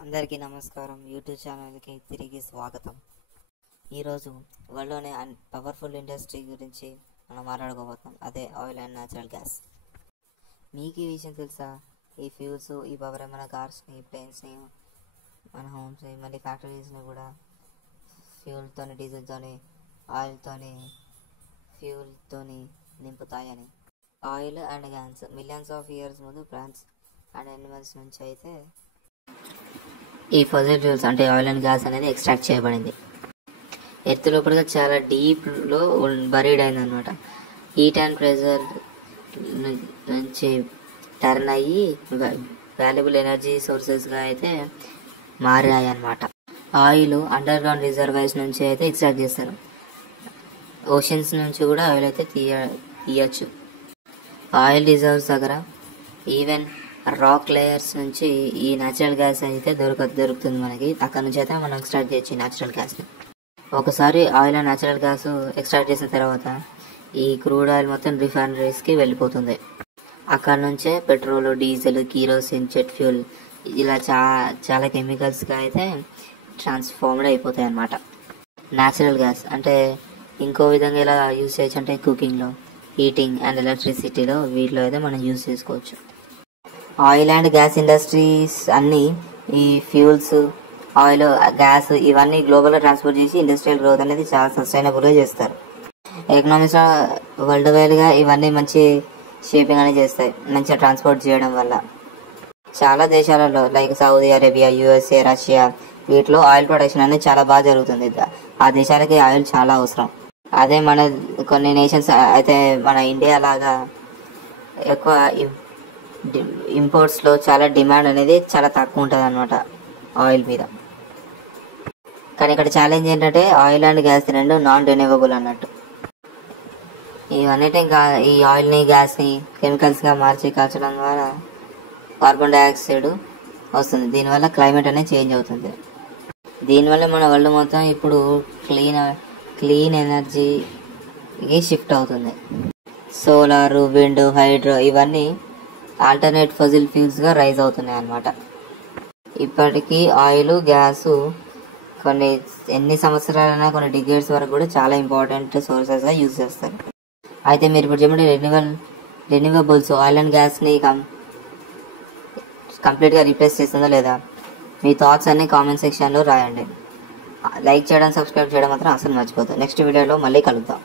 అందరికీ నమస్కారం. యూట్యూబ్ ఛానల్కి తిరిగి స్వాగతం. ఈరోజు వరల్డ్లోనే పవర్ఫుల్ ఇండస్ట్రీ గురించి మనం మాట్లాడుకోబోతాం. అదే ఆయిల్ అండ్ న్యాచురల్ గ్యాస్. మీకు ఈ విషయం తెలుసా? ఈ ఫ్యూల్స్, ఈ పవర్ మన కార్స్ని, ప్లేన్స్ని, మన హోమ్స్ని, మళ్ళీ ఫ్యాక్టరీస్ని కూడా ఫ్యూల్తోని, డీజిల్తోని, ఆయిల్తోని, ఫ్యూల్తోని నింపుతాయని. Oil and gas millions of years ముందు ప్లాంట్స్ అండ్ యానిమల్స్ నుంచి అయితే ఈ ఫాసిల్ ఫ్యూల్స్ అంటే ఆయిల్ అండ్ గ్యాస్ అనేది ఎక్స్ట్రాక్ట్ చేయబడింది. ఎర్త్ లోపలిగా చాలా డీప్లో బరీడ్ అయింది అనమాట. హీట్ అండ్ ప్రెషర్ నుంచి టర్న్ అయ్యి వాల్యుబుల్ ఎనర్జీ సోర్సెస్గా అయితే మారాయి అన్నమాట. ఆయిల్ అండర్ గ్రౌండ్ రిజర్వాయర్స్ నుంచి అయితే ఎక్స్ట్రాక్ట్ చేస్తారు. ఓషన్స్ నుంచి కూడా ఆయిల్ అయితే తీయచ్చు. ఆయిల్ రిజర్వ్స్ దగ్గర ఈవెన్ రాక్ లేయర్స్ నుంచి ఈ న్యాచురల్ గ్యాస్ అయితే దొరుకుతుంది మనకి. అక్కడ నుంచి అయితే మనం ఎక్స్ట్రాక్ట్ చేయొచ్చు ఈ న్యాచురల్ గ్యాస్ని. ఒకసారి oil and natural gas extract చేసిన తర్వాత ఈ క్రూడ్ ఆయిల్ మొత్తం రిఫైనరీస్కి వెళ్ళిపోతుంది. అక్కడ నుంచే petrol, diesel, kerosene, jet fuel ఇలా చాలా కెమికల్స్గా అయితే ట్రాన్స్ఫార్మ్డ్ అయిపోతాయి అన్నమాట. న్యాచురల్ గ్యాస్ అంటే ఇంకో విధంగా ఇలా యూజ్ చేయొచ్చు అంటే కుకింగ్లో, హీటింగ్ అండ్ ఎలక్ట్రిసిటీలో వీటిలో అయితే మనం యూజ్ చేసుకోవచ్చు. ఆయిల్ అండ్ గ్యాస్ ఇండస్ట్రీస్ అన్నీ ఈ ఫ్యూల్స్, ఆయిల్, గ్యాస్ ఇవన్నీ గ్లోబల్గా ట్రాన్స్పోర్ట్ చేసి ఇండస్ట్రియల్ గ్రోత్ అనేది చాలా సస్టైనబుల్గా చేస్తారు. ఎకనామిక్స్ వరల్డ్ వైడ్గా ఇవన్నీ మంచి షేపింగ్ అనేది చేస్తాయి మంచిగా ట్రాన్స్పోర్ట్ చేయడం వల్ల. చాలా దేశాలలో like Saudi Arabia, USA, Russia వీటిలో ఆయిల్ ప్రొడక్షన్ అనేది చాలా బాగా జరుగుతుంది. ఆ దేశాలకి ఆయిల్ చాలా అవసరం. అదే మన కొన్ని నేషన్స్ అయితే మన ఇండియా లాగా ఎక్కువ ఇంపోర్ట్స్లో చాలా డిమాండ్ అనేది చాలా తక్కువ ఉంటుంది అన్నమాట ఆయిల్ మీద. కానీ ఇక్కడ ఛాలెంజ్ ఏంటంటే ఆయిల్ అండ్ గ్యాస్ రెండు నాన్ రెన్యూవబుల్ అన్నట్టు. ఇవన్నీ ఇంకా ఈ ఆయిల్ని, గ్యాస్ని కెమికల్స్గా మార్చి కాల్చడం ద్వారా కార్బన్ డైఆక్సైడ్ వస్తుంది. దీనివల్ల క్లైమేట్ అనేది చేంజ్ అవుతుంది. దీనివల్ల మన వరల్డ్ మొత్తం ఇప్పుడు క్లీన్ ఎనర్జీకి షిఫ్ట్ అవుతుంది. సోలార్, విండ్, హైడ్రో ఇవన్నీ ఆల్టర్నేట్ ఫజిల్ ఫ్యూల్స్గా రైజ్ అవుతున్నాయి అన్నమాట. ఇప్పటికీ ఆయిల్, గ్యాసు ఎన్ని సంవత్సరాలైనా కొన్ని డికేడ్స్ వరకు కూడా చాలా ఇంపార్టెంట్ సోర్సెస్గా యూజ్ చేస్తారు. అయితే మీరు ఇప్పుడు చెప్పండి, రెన్యూవబుల్స్ ఆయిల్ అండ్ గ్యాస్ని కంప్లీట్గా రీప్లేస్ చేస్తుందా లేదా? మీ థాట్స్ అన్ని కామెంట్ సెక్షన్లో రాయండి. లైక్ చేయడం, సబ్స్క్రైబ్ చేయడం మాత్రం అసలు మర్చిపోతాం. నెక్స్ట్ వీడియోలో మళ్ళీ కలుద్దాం.